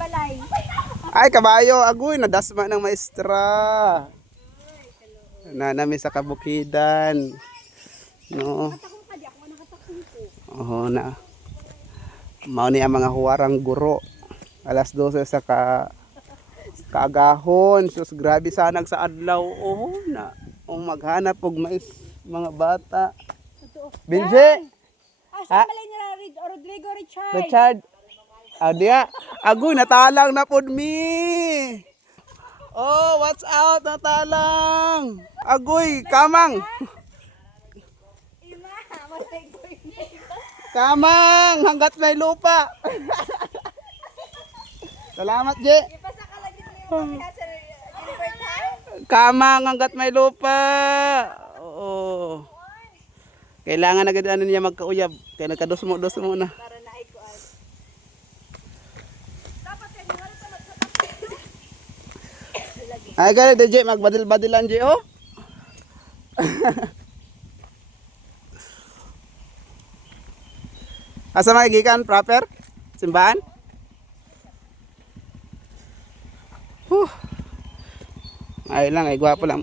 balay. Ay, kabayo. Agoy, nadasma ng maestra. Nanami sa kabukidan. No. Nakatakong ka di ako nakatakong ko. Oo na. Mao ni ang mga huwarang guro. Alas 12 sa kaagahon. Sus, grabe sanag sa adlaw. Oo na. Maghanap og mga bata. Totoo. Binje! Asa balay nila Rodrigo Richard? Richard. Adia. Agoy, natalang na pod mi. Oh, what's out? Natalang. Agoy, kamang. Ima, masay ko Kamang, hanggat may lupa. Salamat, Je. ipasa ka lagi mo yung sa Gilbert ha? Kamang, hanggat may lupa. Oo. Kailangan na ano niya magkauyab. Kaya nagkadusmo-dusmo na. Para naay ko ay. Dapat kay mga sa Ay, gano'n, Je. Magbadil-badilan, Je, oh. Asa magigikan, proper? Simbahan? Ay lang, ay gwapo lang.